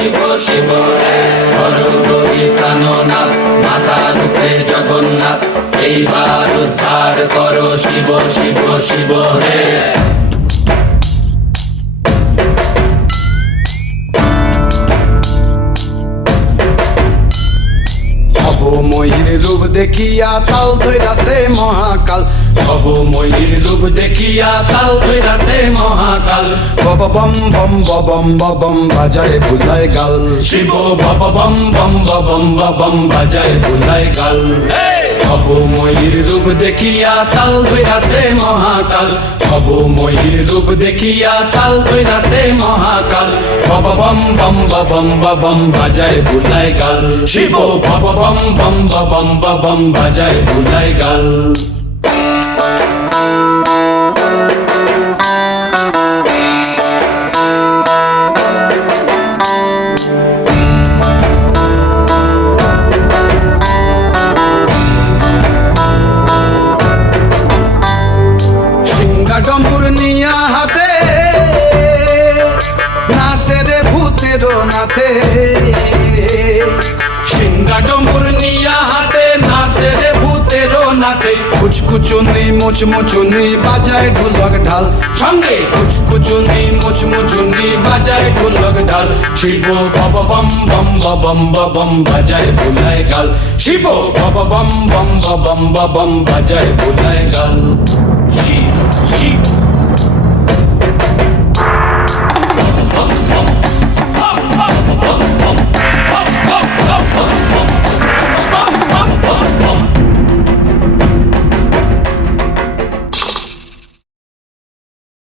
শিব শিব হে, হরি প্রাণনাথ, মাতা রূপে জগন্নাথ, এইবার উদ্ধার করো শিব শিব শিব হে। ময়ূর রূপ দেখিয়া তাল ধৈরাছে মহাকাল, ময়ূর রূপ দেখিয়া তাল ধৈরাছে মহাকাল, বব বম বম বম বম বাজায় বুলায় গাল, শিব বব বম বম বম বম বাজায় বুলায় গাল। ময়ূর রূপ দেখিয়া তাল ধৈরাছে মহাকাল, ময়ূর রূপ দেখিয়া তাল ধৈরাছে মহাকাল, বব বম বম বম বাজায় বুলায় গাল, শিব বব বম বম বম বাজায় বুলায় গাল। ডম্বুর নিয়া হাতে নাচে রে ভূতের নাথে, সিংহা ডম্বুর নিয়া হাতে নাচে রে ভূতের নাথে, কুচকুচুনি মুচমুচুনি বাজায় ঢোলক ঢাল, সঙ্গে কুচকুচুনি মুচমুচুনি বাজায় ঢোলক ঢাল, শিব বব বম বম বম বাজায় বুলায় গাল, শিব বব বম বম বাজায় বুলায় গাল। শিব